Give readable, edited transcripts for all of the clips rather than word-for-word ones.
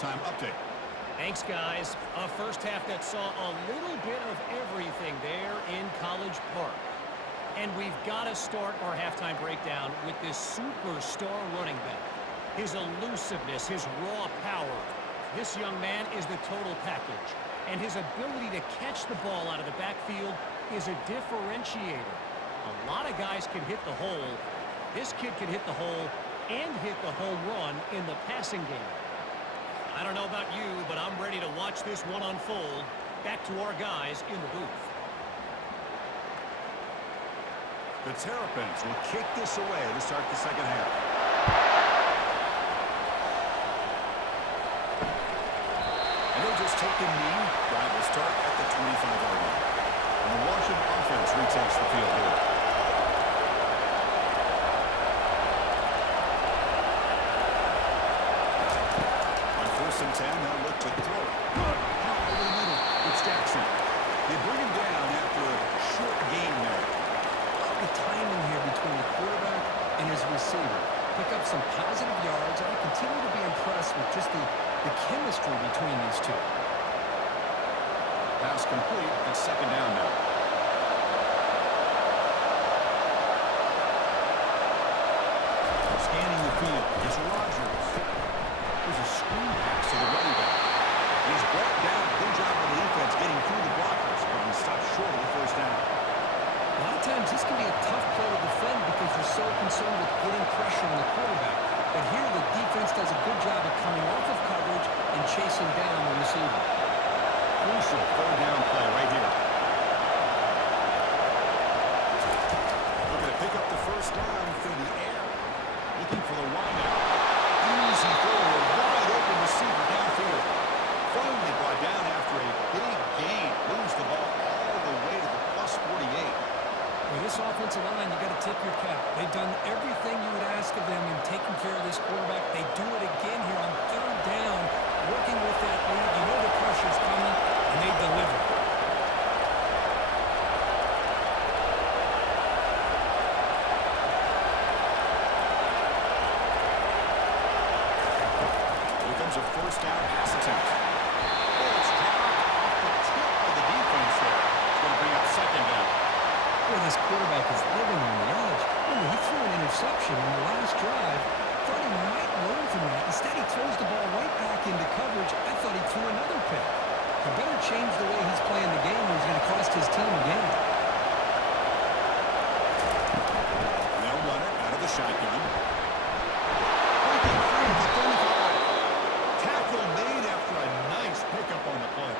halftime update. Thanks, guys. A first half that saw a little bit of everything there in College Park. And we've got to start our halftime breakdown with this superstar running back. His elusiveness, his raw power. This young man is the total package. And his ability to catch the ball out of the backfield is a differentiator. A lot of guys can hit the hole. This kid can hit the hole and hit the home run in the passing game. I don't know about you, but I'm ready to watch this one unfold. Back to our guys in the booth. The Terrapins will kick this away to start the second half. And they'll just take the knee. Drive will start at the 25-yard line. And the Washington offense retakes the field here. On 1st and 10, they'll look to throw it. Out over the middle. It's Jackson. They bring him down after a short gain there. The timing here between the quarterback and his receiver. Pick up some positive yards, and I continue to be impressed with just the chemistry between these two. Pass complete. It's second down now. Scanning the field. It's Rodgers. There's a screen pass to the running back. He's brought down. Good job on the defense getting through the blockers, but he stopped short of the first down. A lot of times this can be a tough play to defend because you're so concerned with getting pressure on the quarterback. But here the defense does a good job of coming off of coverage and chasing down the receiver. Crucial third down play right here. Looking to pick up the first down through the air. Looking for the wideout. Easy forward, wide open receiver downfield. Finally brought down after a big gain. Moves the ball all the way to the plus 48. With this offensive line, you got to tip your cap. They've done everything you would ask of them in taking care of this quarterback. They do it again here on third down, working with that lead. You know the pressure's coming, and they deliver. Here comes a first down pass attempt. Oh, it's dropped off the tip of the defense there. It's going to bring up second down. Boy, this quarterback is living on the edge. Remember, he threw an interception in the last drive. Thought he might learn from that. Instead, he throws the ball right back into coverage. I thought he threw another pick. He better change the way he's playing the game or he's going to cost his team a game. They'll run it out of the shotgun. Breaking free at the 35. Tackle made after a nice pickup on the play.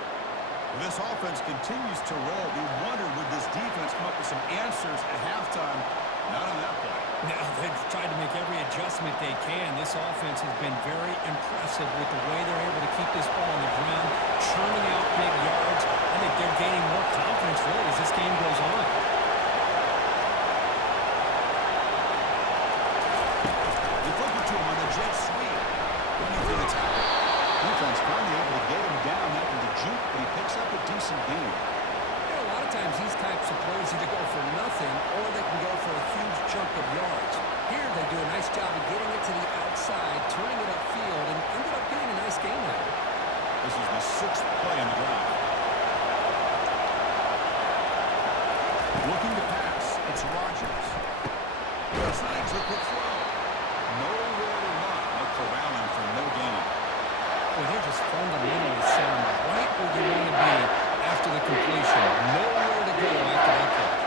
This offense continues to roll. We wonder, would this defense come up with some answers at halftime? Not on that play. Now, they've tried to make every adjustment they can. This offense has been very impressive with the way they're able to keep this ball on the ground, churning out big yards. I think they're gaining more confidence, really, as this game goes on. They flip it to him on the jet sweep. Running for the tackle. Defense finally able to get him down after the juke, but he picks up a decent gain. A lot of times these types of plays either go for nothing or they can go for a huge chunk of yards. Here they do a nice job of getting it to the outside, turning it upfield, and ended up getting a nice gain out of it. This is the 6th play in the drive. Looking to pass. It's Rodgers. Signs a quick throw. Nowhere to run. They're corralling for no gain. Well, they're just fundamentally sound right where you want to be after the completion. Nowhere to go after that catch.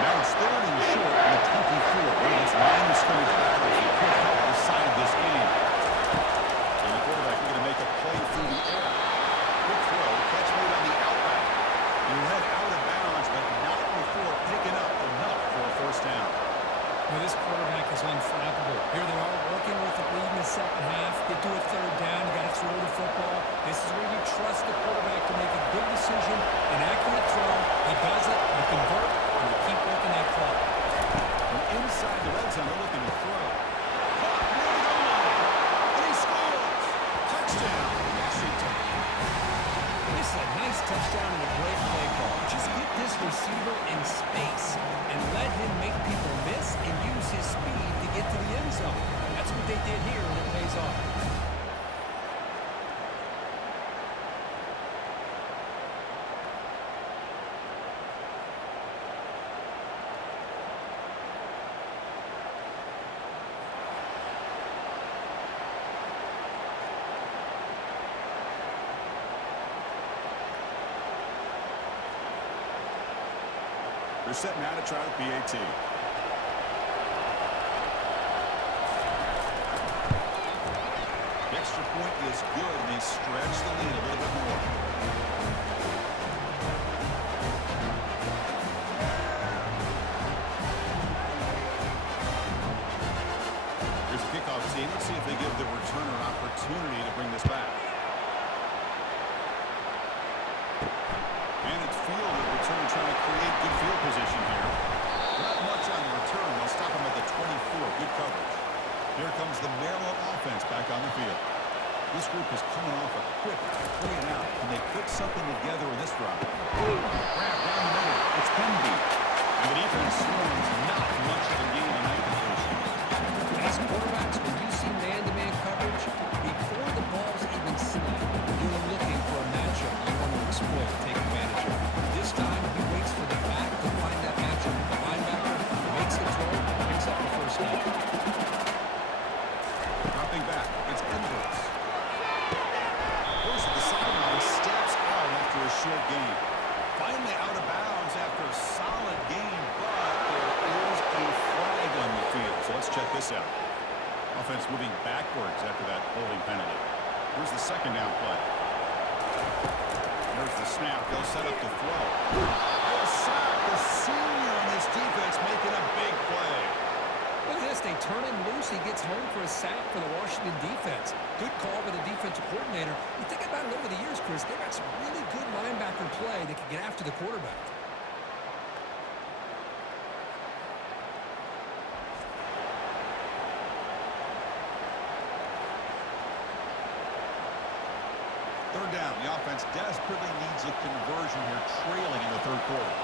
Now it's third and short on the 24. One of those line of scrimmage battles that could help decide this game. And the quarterback is going to make a play through the air. Quick throw. Catch made on the outback. He led out of bounds, but not before picking up enough for a first down. Well, this quarterback is unflappable. Here they are working with the lead in the second half. Get to a third down. You got to throw the football. This is where you trust the quarterback to make a good decision, an accurate throw. He does it, you convert, and you keep working that clock. From inside the red zone, they're looking to throw. Caught near the line. And he scores. Touchdown, Washington. This is a nice touchdown and a great play call. Just get this receiver in space and let him make people miss and use his speed to get to the end zone. That's what they did here, and it pays off. They're set now to try the PAT. The extra point is good, and they stretch the lead a little bit more. Here's the kickoff team. Let's see if they give the returner an opportunity to bring this back. And it's fielded. Return trying to create good field position here. Not much on the return. They'll stop him at the 24. Good coverage. Here comes the Maryland offense back on the field. This group is coming off a quick 3 and out. Can they put something together in this drive? Grab down the middle. It's Penby. And the defense swarms not much of a gain on that completion. As quarterbacks, when you see man-to-man coverage, before the ball's even snapped, you're looking for a matchup you want to exploit, take advantage of. This time, he waits for the back to find that matchup. The linebacker makes the throw, picks up the first down. Dropping back. It's Edwards. Goes to the sideline, steps out after a short gain. Finally out of bounds after a solid gain, but there is a flag on the field. So let's check this out. Offense moving backwards after that holding penalty. Here's the second down play. There's the snap. They'll set up the throw. A sack. The senior on this defense making a big play. Look at this. They turn him loose. He gets home for a sack for the Washington defense. Good call by the defensive coordinator. You think about it over the years, Chris, they've got some really good linebacker play that can get after the quarterback. Third down. The offense desperately needs a conversion here, trailing in the third quarter.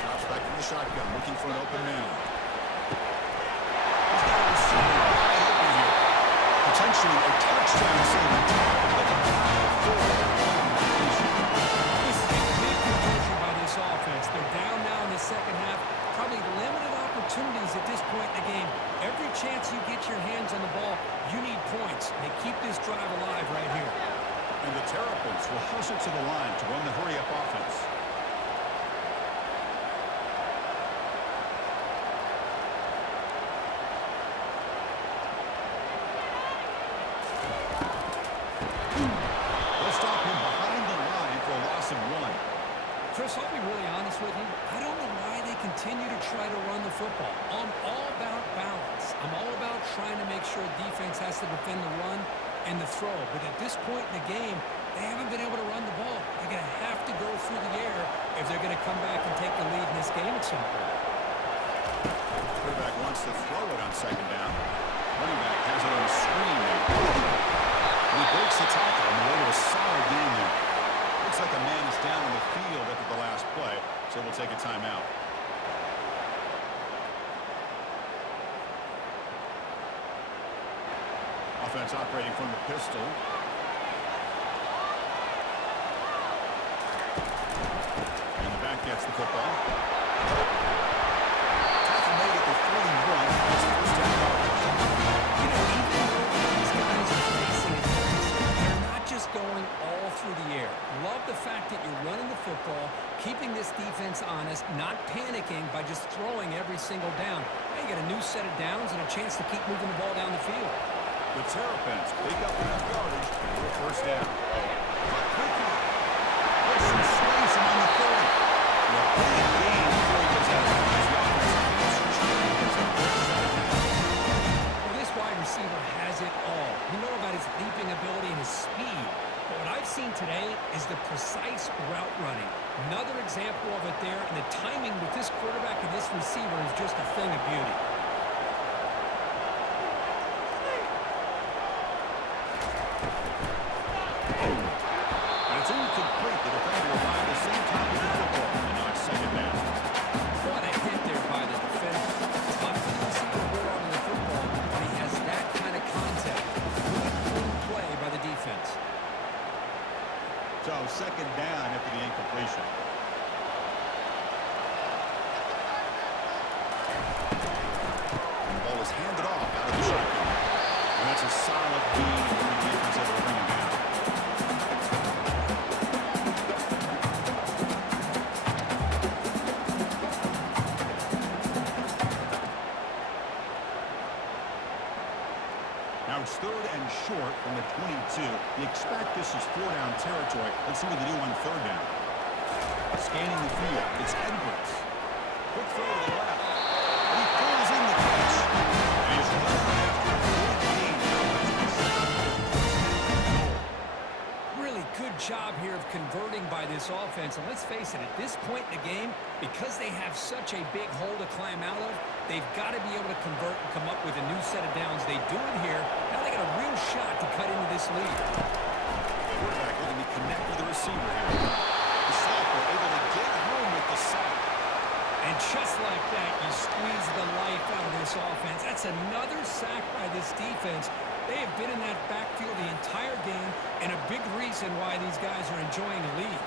Drops back from the shotgun, looking for an open man. He's got a receiver wide open here. Potentially a touchdown saving tackle, but not full completion. This is a big conversion by this offense. They're down now in the second half. Probably limited opportunities at this point in the game. Every chance you get your hands on the ball, you need points. They keep this drive alive right here. And the Terrapins will hustle to the line to run the hurry-up offense. They'll stop him behind the line for a loss of 1. Chris, I'll be really honest with you. I don't know why they continue to try to run the football. I'm all about balance. I'm all about trying to make sure defense has to defend the run and the throw. But at this point in the game, they haven't been able to run the ball. They're going to have to go through the air if they're going to come back and take the lead in this game at some point. Quarterback wants to throw it on second down. Running back has it on the screen now. And he breaks the tackle on the way to a solid game there. Looks like a man is down in the field after the last play, so we'll take a timeout. Offense operating from the pistol. And the back gets the football. Tackle made at the 41. That's first down. You know, even though these guys are facing a deficit, they're not just going all through the air. Love the fact that you're running the football, keeping this defense honest, not panicking by just throwing every single down. Now you get a new set of downs and a chance to keep moving the ball down the field. The Terrapins pick up enough yardage for a first down. Quickly. Wilson slays him on the 30. And a big gain before he goes out of bounds. The offensive field changes on first down. Well, this wide receiver has it all. You know about his leaping ability and his speed. But what I've seen today is the precise route running. Another example of it there, and the timing with this quarterback and this receiver is just a thing of beauty. And it's incomplete. The defender arrived at the same time as the football. And now it's second down. What a hit there by the defender. Tough to Now it's 3rd and short from the 22. You expect this is 4-down territory. Let's see what they do on 3rd down. Scanning the field, it's Edwards. Quick throw to the left. He pulls in the catch. And he's running after a good gain. Really good job here of converting by this offense. And let's face it, at this point in the game, because they have such a big hole to climb out of, they've got to be able to convert and come up with a new set of downs. They do it here. Now they got a real shot to cut into this lead. Quarterback looking to connect with the receiver here. The Slaughter able to get home with the sack. And just like that, you squeeze the life out of this offense. That's another sack by this defense. They have been in that backfield the entire game, and a big reason why these guys are enjoying a lead.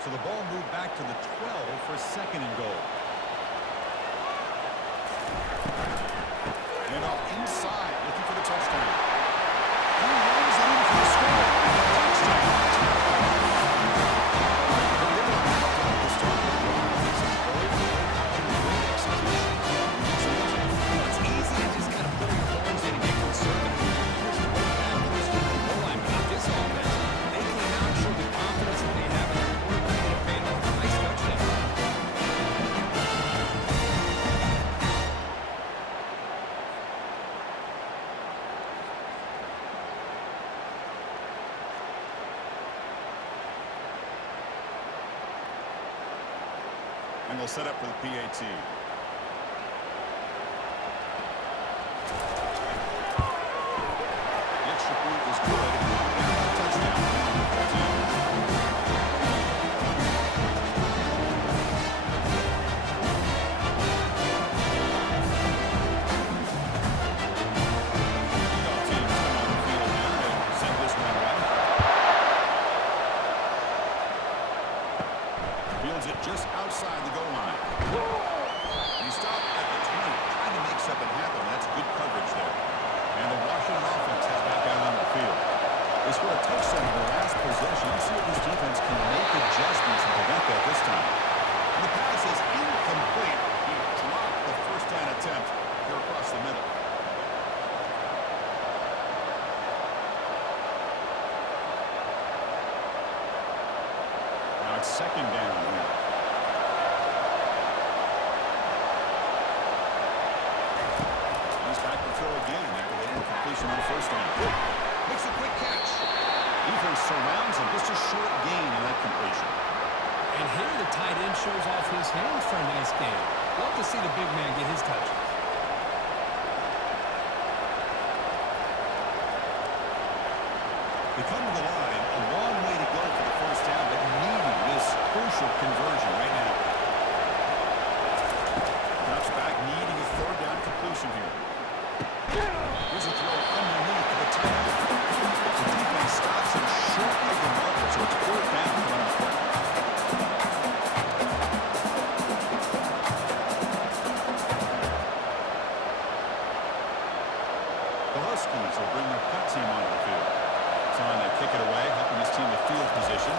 So the ball moved back to the 12 for 2nd and goal. And off inside, looking for the touchdown. He runs it in for the score. Touchdown. It's easy to just kind of put your horns in and get conservative. Here's the quarterback close to the goal line. But on this offense, they came out and showed the confidence that they have in their quarterback, and it paid off. Nice touchdown. And they'll set up for the PAT. The extra point is good. Touchdown. 14. Fields it just outside the goal line. He stopped at the 20, trying to make something happen. That's good coverage there. And the Washington offense is back out on the field. They scored a touchdown in their last possession. Let's see if this defense can make adjustments and prevent that this time. And the pass is incomplete. He dropped the 1st down attempt here across the middle. Now it's 2nd down here. He's back to throw again after the incompletion on 1st down. Makes a quick catch. Defense surrounds him. Just a short gain in that completion. And here the tight end shows off his hands for a nice game. Love to see the big man get his touches. They come to the line, a long way to go for the 1st down, but needing this crucial conversion right now. Drops back, needing a 3rd down completion here. Here's a throw underneath the tackle. The defense stops him short of the marker, so it's 4th down coming up. The Huskies will bring their punt team onto the field. Trying to kick it away, helping his team to field position.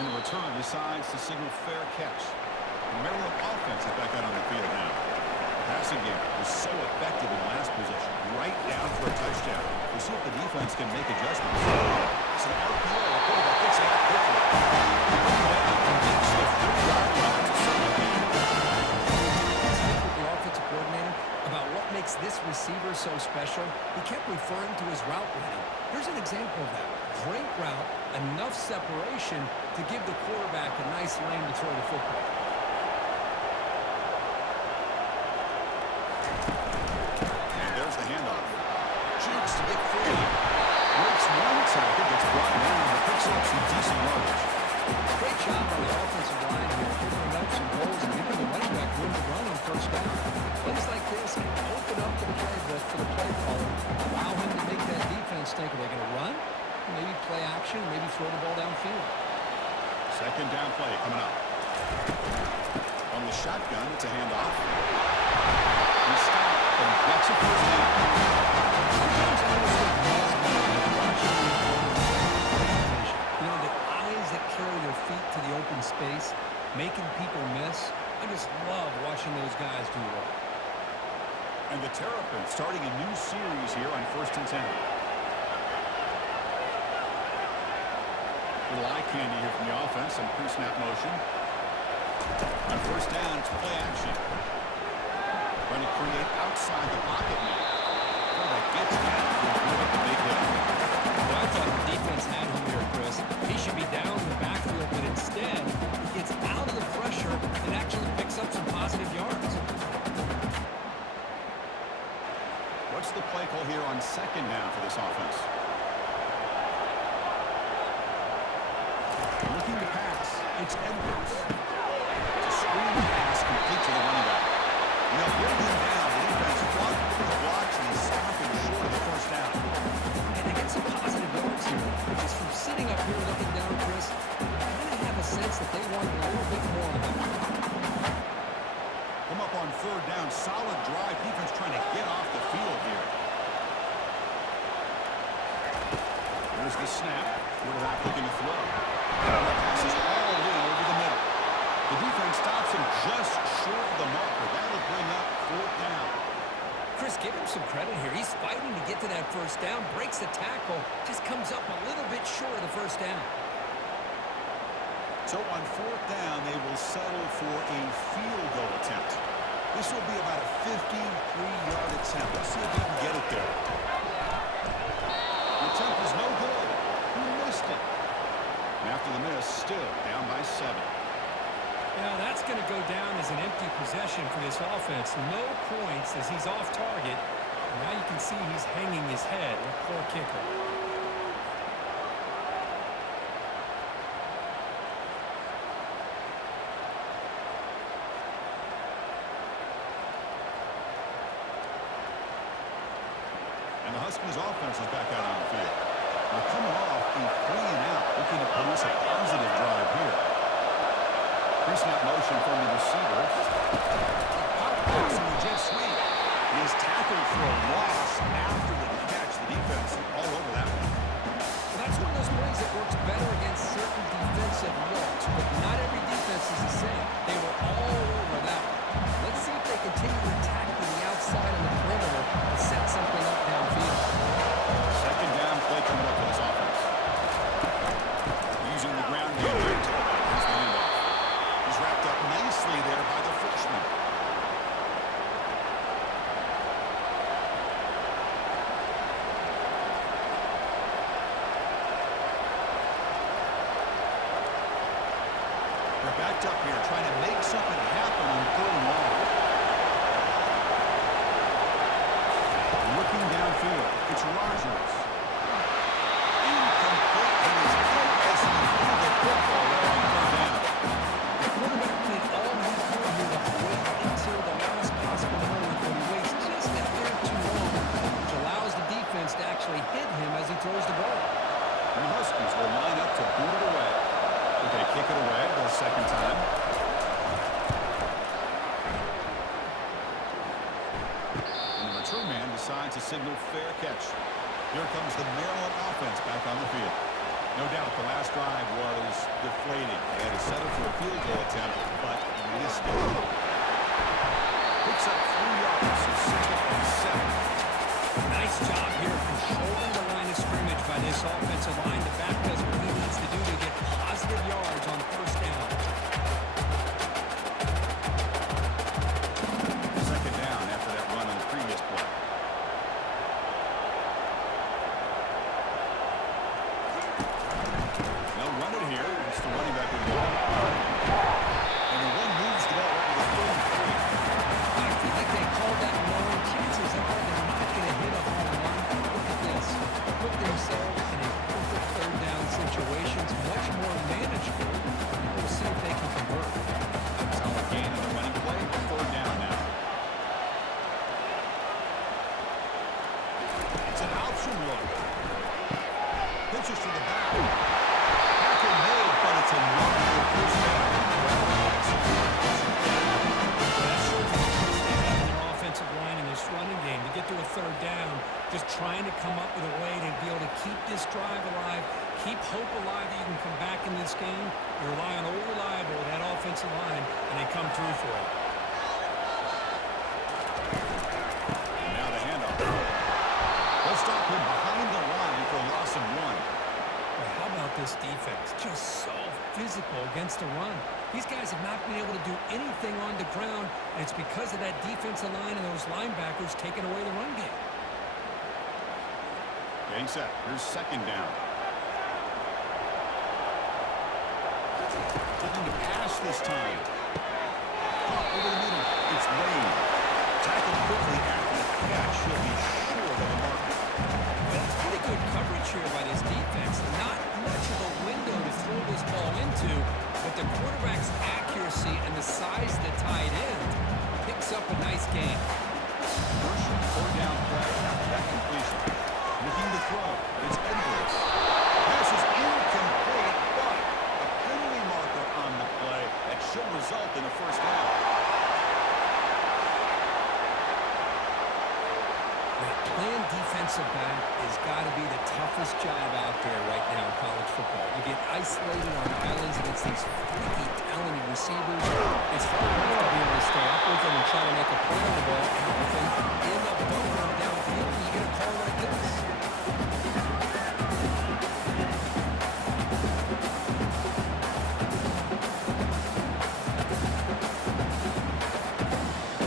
And the return decides to signal fair catch. The Maryland offense is back out on the field now. The passing game was so effective in last possession, right down for a touchdown. We'll see if the defense can make adjustments. It's an RPO. The quarterback gets it out quickly. Bring it down and gets the 30-yard line to set the game. Speak with the offensive coordinator about what makes this receiver so special. He kept referring to his route running. Here's an example of that. Great route, enough separation to give the quarterback a nice lane to throw the football. And there's the handoff. Jukes to get free. Breaks one tackle, gets brought down, and picks up some decent yardage. Great job on the offensive line here, picking up some goals and giving the running back room to run on 1st down. Plays like this can open up the playbook for the play caller, allow him to make that defense think, are they going to run? Maybe play action, maybe throw the ball downfield. 2nd down play coming up. On the shotgun, it's a handoff. He stopped and gets a 1st down. the Terrapins starting a new series here on 1st and 10. Little eye candy here from the offense, some pre-snap motion. On 1st down, it's play action. Trying to create outside the pocket now. Oh, that gets down. With the big hit. Well, I thought the defense had him there, Chris. He should be down in the backfield, but instead, he gets out of the pressure and actually picks up some positive yards. What's the play call here on 2nd down for this offense? Looking to pass. It's Edwards. It's a screen pass complete to the running back. They'll bring him down. The defense blocks and he's stopping short of the 1st down. And they get some positive yards here. Just from sitting up here looking down, Chris, I kind of have a sense that they wanted a little bit more of that. Come up on 3rd down. Solid drive. Defense trying to get off the field here. There's the snap. Quarterback looking to throw. The pass is all in over the middle. The defense stops him just short of the marker. That'll bring up 4th down. Chris, give him some credit here. He's fighting to get to that 1st down, breaks the tackle, just comes up a little bit short of the 1st down. So on 4th down, they will settle for a field goal attempt. This will be about a 53-yard attempt. Let's see if he can get it there. The attempt is no good. He missed it. And after the miss, still down by 7. Now that's going to go down as an empty possession for this offense. No points as he's off target. And now you can see he's hanging his head. Poor kicker. And the Huskies offense is back out on the field. They're coming off a 3-and-out, looking to produce a positive drive here. Pre-snap motion from the receiver. Pop pass on the jet sweep. He is tackled for a loss after the catch. The defense all over that one. Well, that's one of those plays that works better against certain defensive looks, but not every defense is the same. They were all over that one. Let's see if they continue to attack to the outside of the perimeter and set something up downfield. 2nd down play coming up for this offense. Using the ground game here to here's the handoff. He's wrapped up nicely there by the freshman. They're backed up here trying to make something happen on 3rd and long. Looking downfield, it's Rogers. Incomplete. He was hit as he threw the football there on 3rd down. The quarterback did all he could here to wait until the last possible moment, but he waits just that bit too long, which allows the defense to actually hit him as he throws the ball. And the Huskies will line up to boot it away. They're going to kick it away for the 2nd time. And the return man decides to signal fair catch. Here comes the Maryland offense back on the field. No doubt the last drive was deflating. They had to settle for a field goal attempt, but missed it. Picks up 3 yards, so 2nd and 7. Nice job here controlling the line of scrimmage by this offensive line. The back does what he needs to do to get positive yards on 1st down. 2nd down after that run on the previous play. They'll run it here. It's the running back with the ball. And the one moves the ball over the 33. I feel like they called that knowing chances are they're not going to hit a home run. Look at this. Put themselves in a perfect 3rd down situation. Much more manageable. We'll see if they can convert. Solid gain on the running play. 3rd down now. It's an option look. Pitches to the back. Tackle made, but it's enough for the 1st down. That shows the interest they have in their offensive line in this running game to get to a 3rd down, just trying to come up with a way to be able to keep this drive alive, keep hope alive that you can come back in this game. You rely on old reliable, that offensive line, and they come through for it. physical against the run. These guys have not been able to do anything on the ground, and it's because of that defensive line and those linebackers taking away the run game. Getting set. Here's second down. Looking to pass this time. Over the middle. It's Wade. Tackled quickly after the catch. He'll be short of the marker. That's pretty good coverage here by this defense. Not much of a window to throw this ball into, but the quarterback's accuracy and the size of the tight end picks up a nice gain. First third down play after that completion. Looking to throw. It's Edwards. Pass is incomplete, but a penalty marker on the play that should result in a first down. Playing defensive back has got to be the toughest job out there right now in college football. You get isolated on islands against these freaky, talented receivers. It's hard enough to be able to stay up with them and try to make a play on the ball, and often you end up bumping them downfield and you get a call like this.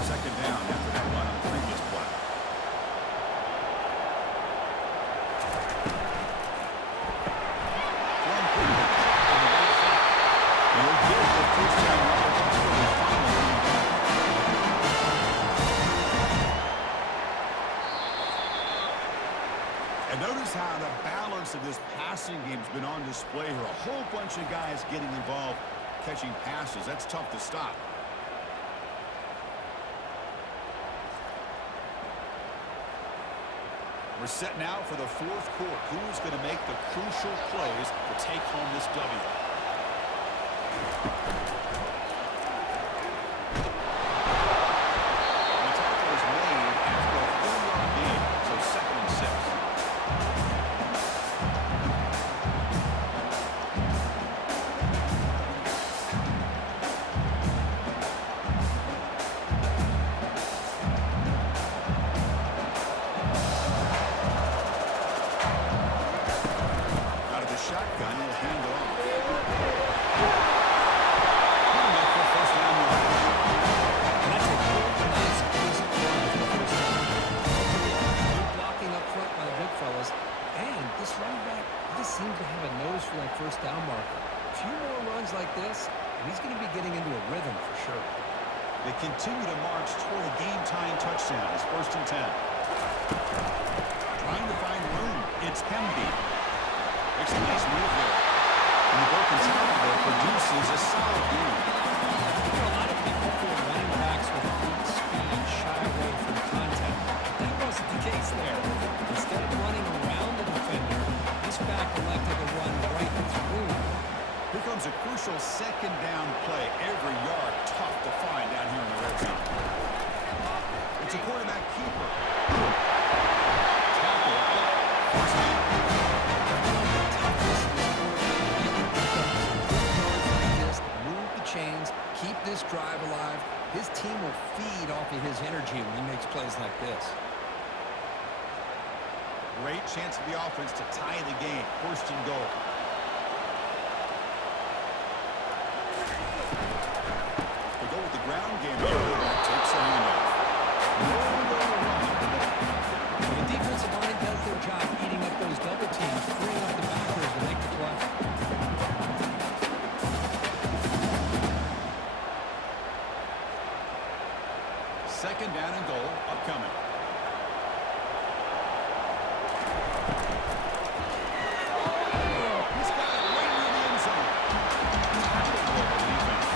Second down after that run on the previous play. And notice how the balance of this passing game's been on display here. A whole bunch of guys getting involved, catching passes. That's tough to stop. We're set now for the fourth quarter. Who's going to make the crucial plays to take home this W? The tackle is made after a 4-yard gain, so second and 6. Out of the shotgun, he'll hand it off. Good enough for first down yardage. And that's a good, nice, crisp run for the first down. Good blocking up front by the big fellas. And this running back just seems to have a nose for that first down marker. A few more runs like this, and he's going to be getting into a rhythm for sure. They continue to march toward a game-tying touchdown. It's first and 10. Trying to find room. It's Hemby. Makes a nice move there. And the broken tackle produces a solid gain. A lot of people feel running backs with elite speed shy away from contact. That wasn't the case there. Instead of running around the defender, this back elected to run right through him. Here comes a crucial second down play. Every yard tough to find down here in the red zone. It's a quarterback keeper. Tackle. First down. Move the chains, keep this drive alive. His team will feed off of his energy when he makes plays like this. Great chance for the offense to tie the game. First and goal. They go with the ground game. The quarterback takes the handoff. The defensive line does their job eating up those double teams, freeing up the backers to make the play. Second down and goal upcoming. He's got it right near the end zone. Tackled well by the defense.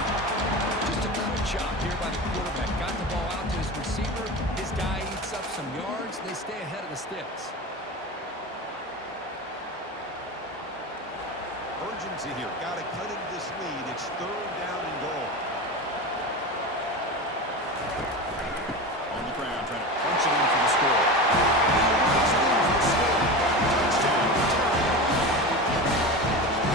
Just a good job here by the quarterback. Got the ball out to his receiver. His guy eats up some yards. They stay ahead of the sticks. Urgency here. Got to cut into this lead. It's third down and goal. On the ground, trying to punch it in for the score. He punches it in for the score. Touchdown.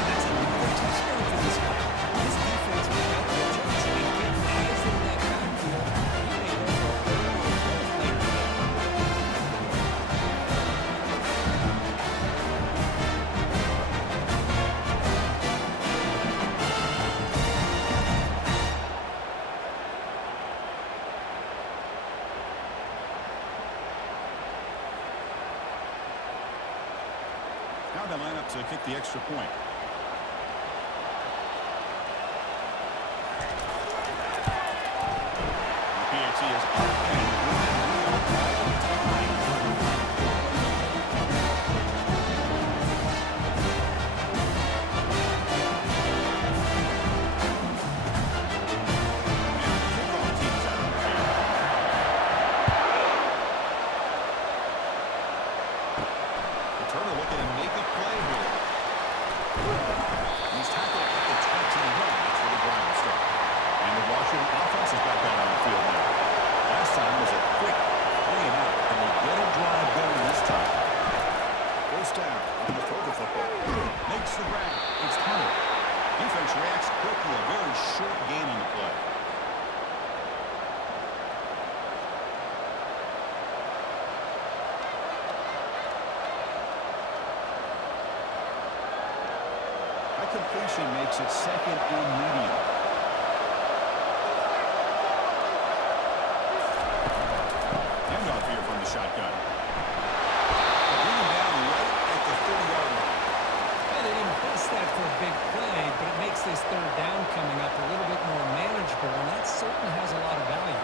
That's another touchdown for this guy. His defense will have no chance of getting eyes in that backfield. He may go for a third or fourth later. Now they line up to kick the extra point. The PAT is up and completion makes it second and medium. Handoff here from the shotgun. Bring him down right at the 30-yard line. Well, they didn't bust that for a big play, but it makes this third down coming up a little bit more manageable, and that certainly has a lot of value.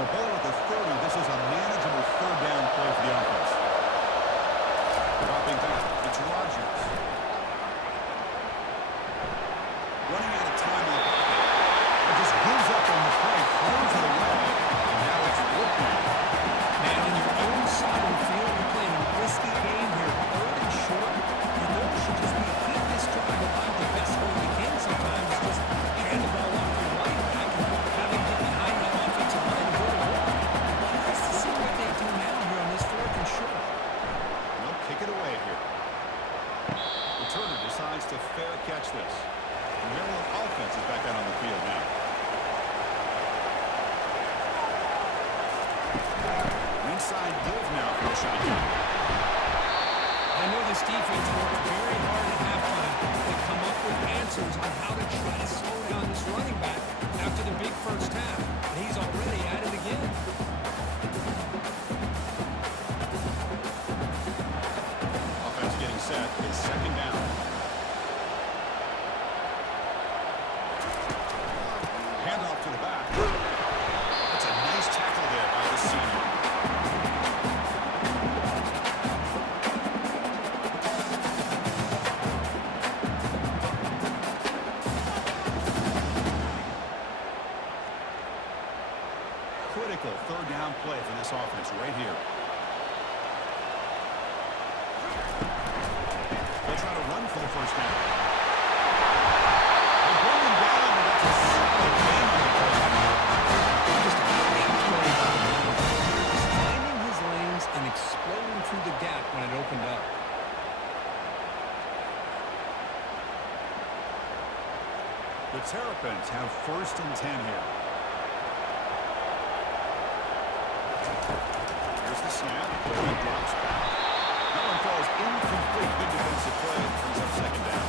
So ball at the 30, this is a manageable third down play for the offense. Dropping back, it's Rodgers. Running out of time in the pocket. It just gives up on the play, throws it away, and now it's Whitman. Man, on your own side of the field, you're playing a risky game here. Third and short, your goal should just be to keep this drive alive the best way you can sometimes. Just hand the ball off to your running back and have him get behind that offensive line and go to work. Curious to see what they do now here on this fourth and short. They'll kick it away here. Returner decides to fair catch this. The Maryland offense is back out on the field now. Inside give now for the shotgun. I know this defense worked very hard at halftime to come up with answers on how to try to slow down this running back after the big first half. And he's already at it again. Offense getting set. It's second down. Handoff to the back. That's a nice tackle there by the senior. Critical third down play for this offense right here. They'll try to run for the first down. They bring him down, and that's a solid game on the play. Just a great play by the linebacker. Just finding his lanes and exploding through the gap when it opened up. The Terrapins have first and 10 here. Here's the snap. He drops back. That one falls incomplete. Good defensive play. Brings up second down.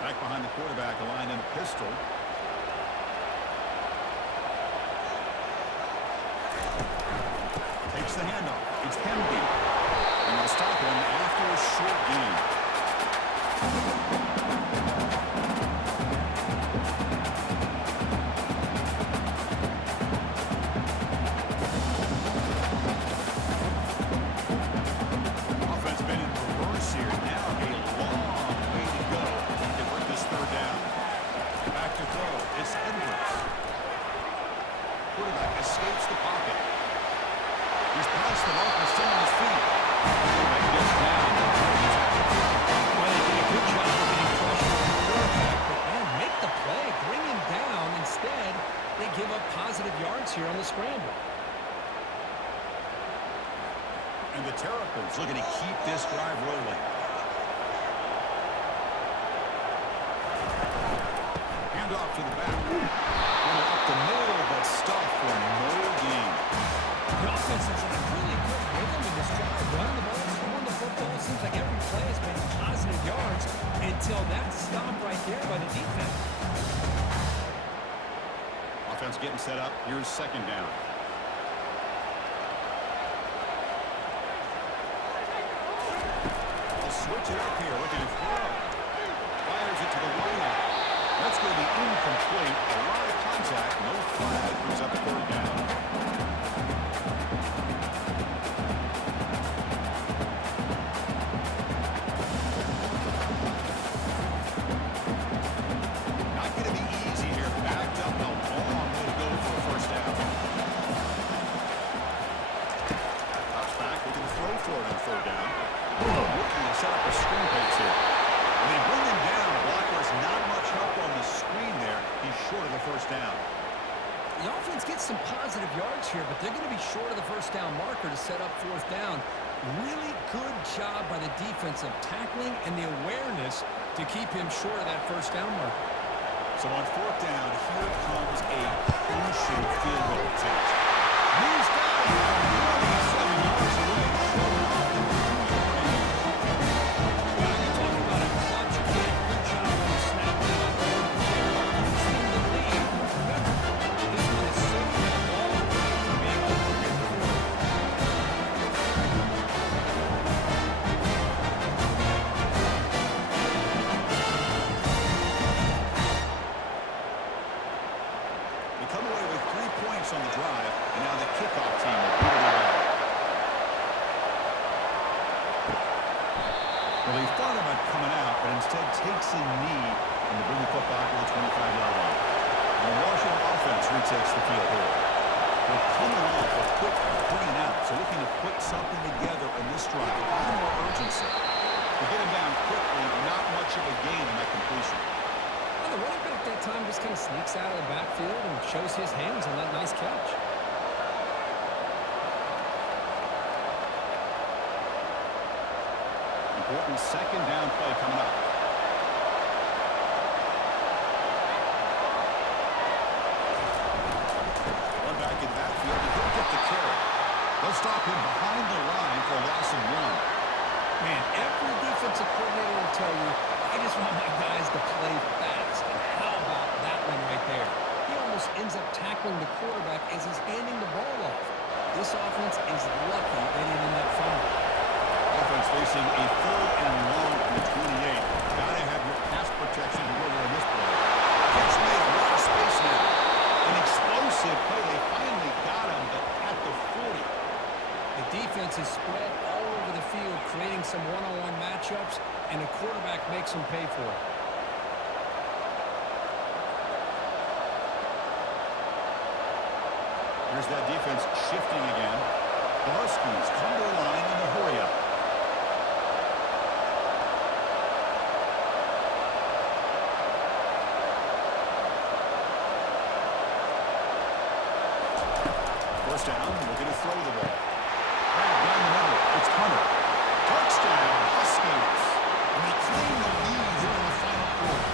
Back behind the quarterback, aligned in a pistol. Takes the handoff. It's Hemby. And they'll stop him after a short gain. Offense been in reverse here. Now a long way to go to break this third down. Back to throw. It's Edwards. Quarterback escapes the pocket. He's past the mark and still on his feet. Quarterback gets down. Well, they did a good job of getting pressure on the quarterback, but man, make the play, bring him down. Instead, they give up positive yards here on the scramble. And the Terrapins looking to keep this drive rolling. Hand off to the back. Running up the middle, but stopped for no gain. The offense is in a really good rhythm in this drive. Run the ball, throwing the football. Seems like every play until that stop right there by the defense. Offense getting set up. Here's second down. They'll switch it up here. Looking to throw. Fires it to the right. That's going to be incomplete. A lot of contact. No flag. Brings up third down. Not going to be easy here. Backed up. A long way to go for a first down. Drops back. Looking to throw for it on third down. Looking to set up a screen pass here. And they bring him down. Blocker's not much help on the screen there. He's short of the first down. The offense gets some positive yards here, but they're going to be short of the first down marker to set up fourth down. Really good job by the defense of tackling and the awareness to keep him short of that first down marker. So on fourth down, here comes a crucial field goal attempt. He's got it from 47 yards away. Well, you're talking about a clutch kick. Good job on the snap. Using the lead. Remember, this one is saving the ball away from being overhit before. They come away with 3 points on the drive, and now the kickoff team will put it away. Well, he thought about coming out, but instead takes a knee and to bring the football to the 25-yard line. And the Washington offense retakes the field here. They're coming off a quick 3 and out, so looking to put something together on this drive. A little more urgency. To get him down quickly, not much of a gain in that completion. Well, the running back that time just kind of sneaks out of the backfield and shows his hands on that nice catch. Important second down play coming up. One back in the backfield, and he'll get the carry. They'll stop him behind the line for a loss of 1. Man, every defensive coordinator will tell you, I just want my guys to play fast. And how about that one right there? He almost ends up tackling the quarterback as he's handing the ball off. This offense is lucky they didn't end up fumbling. Offense facing a third and long from the 28. Gotta have your pass protection to deliver in this play. Catch made a lot of space now. An explosive play. They finally got him, but at the 40. The defense is spread all over the field, creating some one-on-one matchups, and the quarterback makes them pay for it. Here's that defense shifting again. The Huskies come to the line in a hurry up. First down, looking to throw the ball. Right down the middle, it's Hunter. Touchdown, Huskies. And they claim the lead here in the final quarter.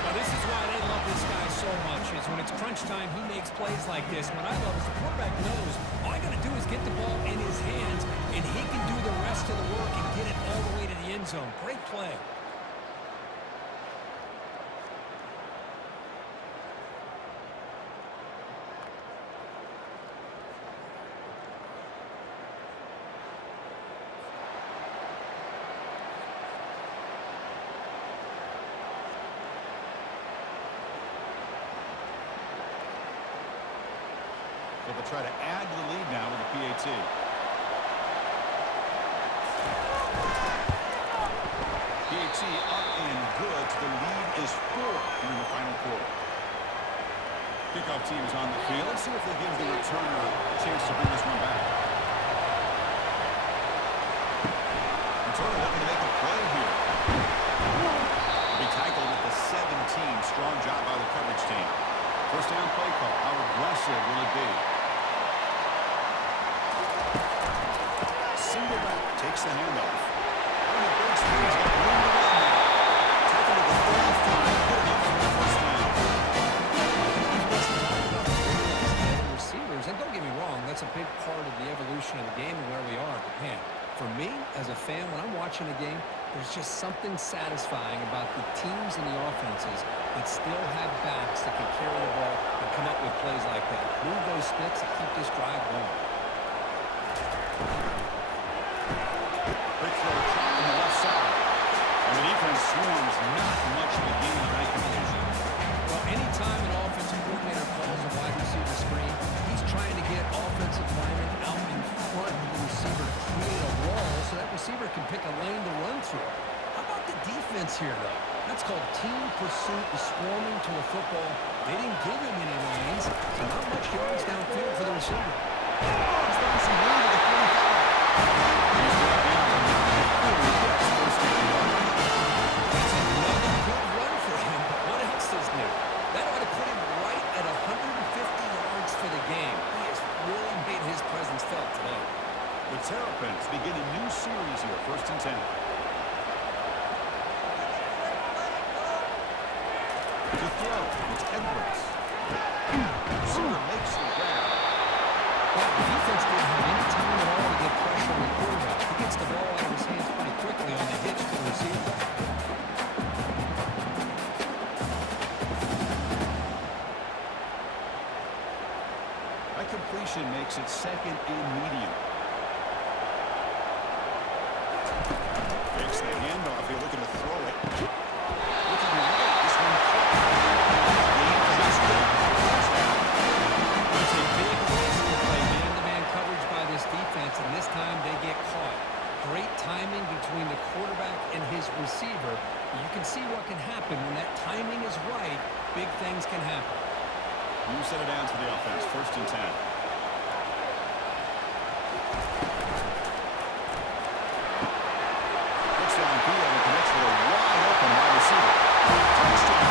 Now, this is why they love this guy so much, is when it's crunch time, he makes plays like this. What I love is the quarterback knows all I got to do is get the ball in his hands, and he can do the rest of the work and get it all the way to the end zone. Great play. So they'll try to add to the lead now with the PAT. PAT up and good. The lead is 4 here in the final quarter. Kickoff team is on the field. Let's see if they give the returner a chance to bring this one back. Returner looking to make a play here. Will be tackled at the 17. Strong job by the coverage team. First down play call. How aggressive will it be? Single back takes the handoff. And the big screen's got room to run now. Taken to the 35. Good enough for the first down. Receivers, and don't get me wrong, that's a big part of the evolution of the game and where we are. But man, for me, as a fan, when I'm watching a game, There's just something satisfying about the teams and the offenses that still have backs that can carry the ball and come up with plays like that. Move those sticks and keep this drive going. Quick throw caught on the left side. And the defense swarms not much of a gain on that completion. Well, anytime an offensive coordinator calls a wide receiver screen, he's trying to get offensive linemen out in front of the receiver to create a wall so that receiver can pick a lane to run through. How about the defense here, though? That's called team pursuit and swarming to the football. They didn't give him any lanes, so not much yards downfield for the receiver. He's found some room to the 35. He's brought down before he gets first down yardage. That's another good run for him, but what else is new? That ought to put him right at 150 yards for the game. He has really made his presence felt today. The Terrapins begin a new series here, 1st and 10. To throw, it's Edwards. Receiver makes the grab. Well, the defense didn't have any time at all to get pressure on the quarterback. He gets the ball out of his hands pretty quickly on the hitch to the receiver. That completion makes it 2nd and medium. Fakes the handoff. They're looking to throw it. Looking right. This one caught. Gain just enough for a touchdown. It's a big risk to play man-to-man coverage by this defense, and this time they get caught. Great timing between the quarterback and his receiver. You can see what can happen when that timing is right. Big things can happen. New set of downs for the offense. 1st and 10. Looks downfield and connects with a wide open wide receiver. Touchdown.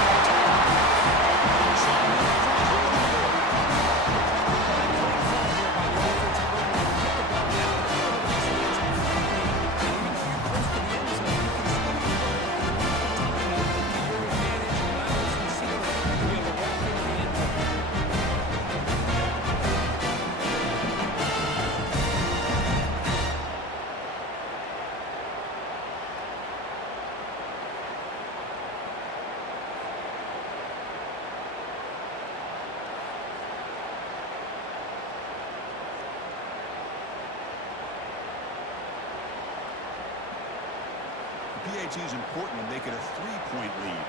PAT is important to make it a 3-point lead.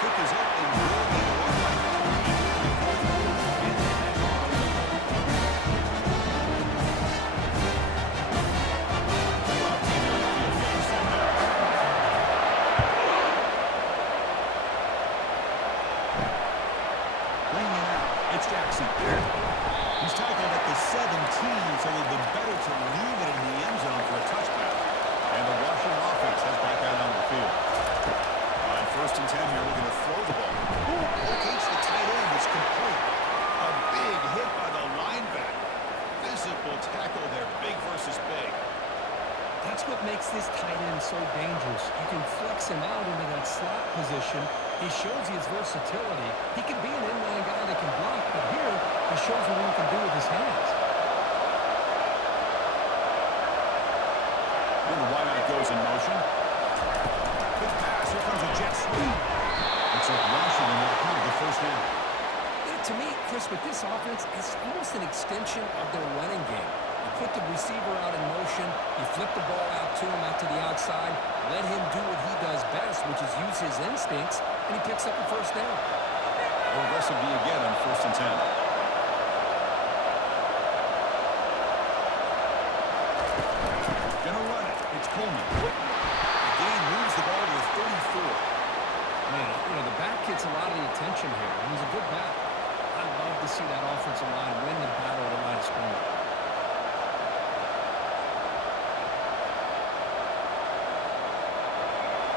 Kick is up and good. They go up by 3 here in the 4th quarter. And they hang on. Kickoff team on the field getting set up. Bringing it out. It's Jackson. He's tackled at the 17, so it would have been better to leave it in the end zone for a touchback. And the Washington offense heads back out on the field. On 1st and 10 here, looking to throw the ball. Locates the tight end. It's complete. A big hit by the linebacker. Physical tackle there, big versus big. That's what makes this tight end so dangerous. You can flex him out into that slot position. He shows his versatility. He can be an inline guy that can block, but here he shows what he can do with his hands. And the wideout goes in motion. Quick pass. Here comes a jet sweep. Looks like Washington will have the 1st down. To me, Chris, with this offense, it's almost an extension of their running game. You put the receiver out in motion, you flip the ball out to him, out to the outside, let him do what he does best, which is use his instincts, and he picks up the 1st down. Aggressive D again on 1st and 10. Gonna run it. It's Coleman. The gain moves the ball to the 34. Man, you know, the back gets a lot of the attention here, and he's a good back. I'd love to see that offensive line win the battle of the line of scrimmage.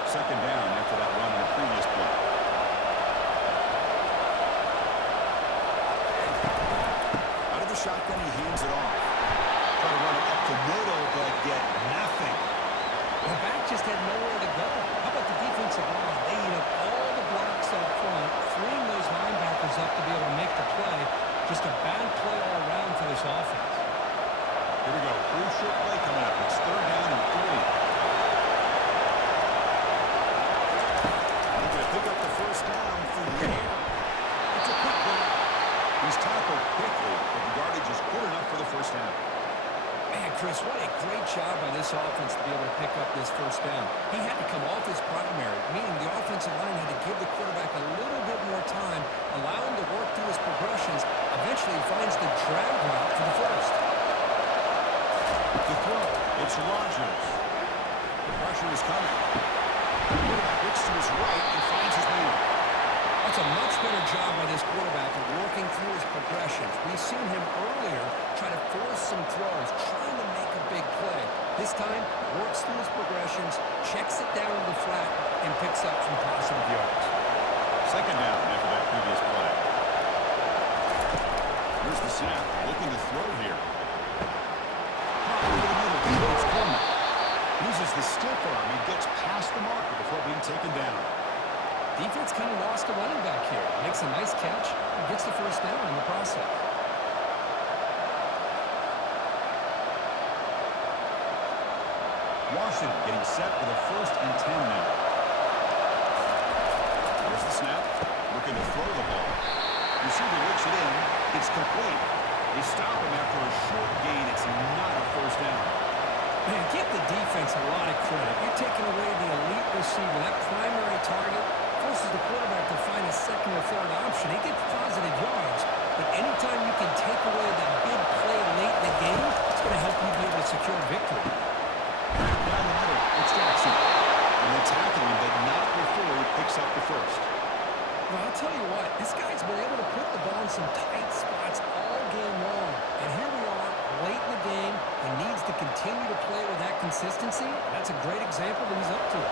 Second down after that run on the previous play. Out of the shotgun, he hands it off. Try to run it up to middle, but get nothing. The back just had nowhere to go. How about the defensive line? They eat up all the blocks up front, freeing those linebackers up to be able to make the play. Just a bad play all around for this offense. in here. It's a quick grab. He's tackled quickly, but the yardage is good enough for the first down. Man, Chris, what a great job by this offense to be able to pick up this first down. He had to come off his primary, meaning the offensive line had to give the quarterback a little bit more time, allow him to work through his progressions. Eventually, he finds the drag route for the first. The throw. It's Rodgers. The pressure is coming. The quarterback looks to his right and finds his man. That's a much better job by this quarterback of working through his progressions. We've seen him earlier try to force some throws, trying to make a big play. This time, works through his progressions, checks it down to the flat, and picks up some positive yards. Second down after that previous play. Here's the snap. Looking to throw here. Over the middle. It's Coleman. Uses the stiff arm and gets past the marker before being taken down. Defense kind of lost a running back here. Makes a nice catch and gets the first down in the process. Washington getting set with a 1st and 10 now. Here's the snap. Looking to throw the ball. Receiver looks it in. It's complete. They stop him after a short gain. It's not a first down. Man, give the defense a lot of credit. You're taking away the elite receiver, that primary target, forces the quarterback to find a second or third option. He gets positive yards, but anytime you can take away that big play late in the game, it's going to help you be able to secure a victory. Down the middle, it's Jackson. And they tackle him, but not before he picks up the first. Well, I'll tell you what, this guy's been able to put the ball in some tight spots all game long. And here we are, late in the game. He needs to continue to play with that consistency. That's a great example that he's up to it.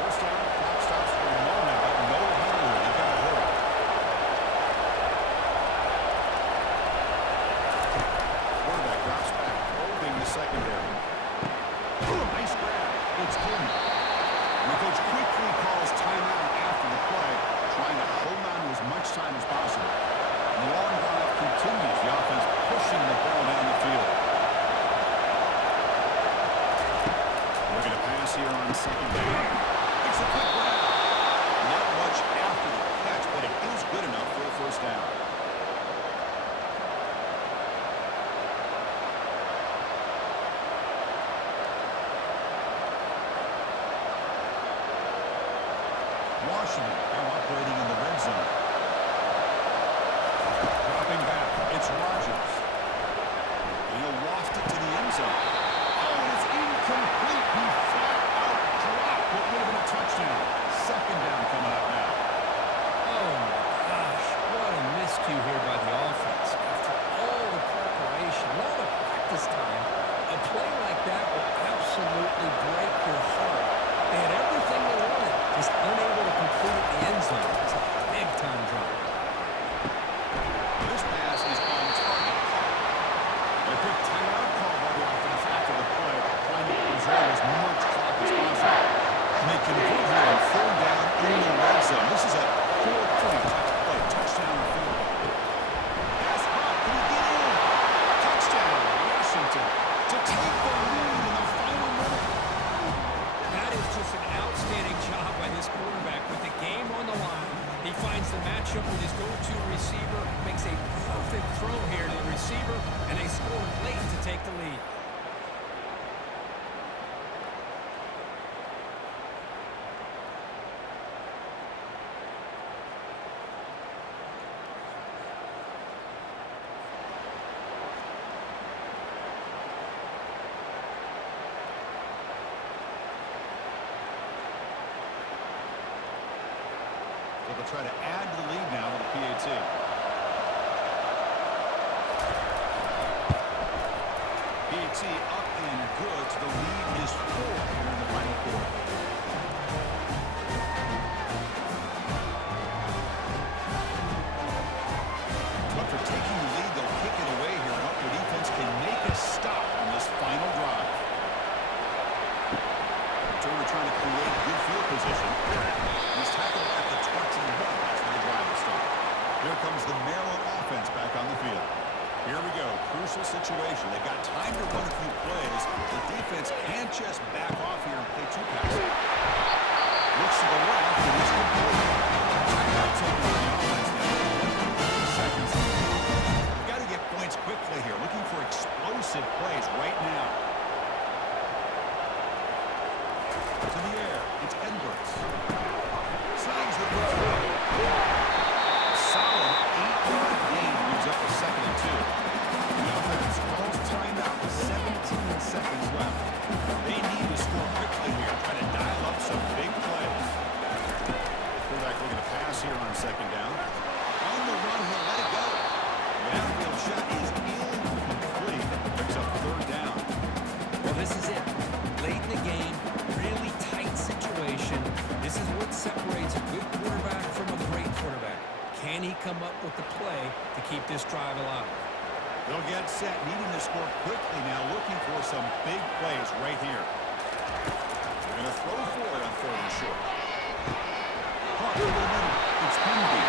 First down, clock stops for a moment, but no huddle here. They've got to hurry. Quarterback drops back, holding the secondary. Nice grab. It's Coleman. And the coach quickly calls timeout after the play, trying to hold on to as much time as possible. And the long drive continues. The offense pushing the ball down the field. We're going to pass here on second down. It's a quick grab. Not much after the catch, but it is good enough for a first down. Washington now operating in the red zone. Dropping back, it's Rodgers. He'll waft it to the end zone. Oh, it's incomplete. He flat out dropped what would have been a touchdown. Second down coming up now. Oh, my gosh. What a miscue here by the offense. After all the preparation, all the practice time, a play like that will absolutely break your heart. They had everything they wanted, just unable to complete it in the end zone. It's a big-time drop. This pass is on target. A quick timeout call by the offense after the play, trying to preserve as much clock as possible. And they convert here on 4th down in the red zone. This is a 4-point play, touchdown or field goal. Pass caught. Can he get in? Touchdown, Washington, to take the lead in the final minute. That is just an outstanding job by this quarterback with the game on the line. He finds the matchup with his go-to receiver, makes a perfect throw here to the receiver, and they score late to take the lead. So they'll try to add to the lead now with the PAT. PAT up and good. So the lead is 4 here in the final quarter. So after taking the lead, they'll kick it away here and hope the defense can make a stop on this final drive. Turner trying to create good field position. He's tackled at the 21. That's where the drive will start. Here comes the Maryland offense back on the field. Here we go. Crucial situation. They've got time to run a few plays. The defense can't just back off here and play two passes. Looks to the left, and it's complete. Timeout taken by the offense now. 30 seconds on the clock. We've got to get points quickly here. Looking for explosive plays right now. To the air. It's Edwards. Slings the throw. Solid 8-yard gain. Moves up to 2nd and 2. The offense calls timeout with 17 seconds left. They need to score quickly here. Try to dial up some big plays. Quarterback looking to pass here on 2nd down. On the run, he'll let it go. The downfield shot is incomplete. Brings up 3rd down. Well, this is it. Late in the game, really tight situation. This is what separates a good quarterback from a great quarterback. Can he come up with the play to keep this drive alive? They'll get set, needing to score quickly now, looking for some big plays right here. They're going to throw for it on 3rd and short. Caught over the middle. It's Hemby.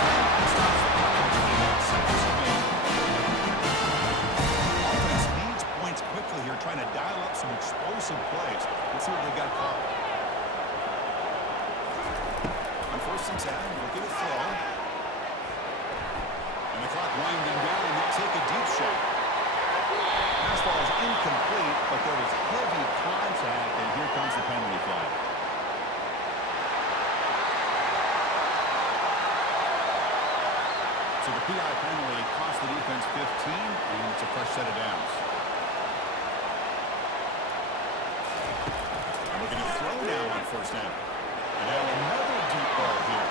Timeout stops the clock. 8 seconds remaining. Offense needs points quickly here, trying to dial up some explosive plays. Let's see what they got called. On 1st and 10, looking to throw. And the clock winding down, and they'll take a deep shot. Fastball is incomplete, but there was heavy contact, and here comes the penalty flag. So the PI penalty cost the defense 15, and it's a fresh set of downs. And we're going to throw now on 1st down. And now another deep ball here.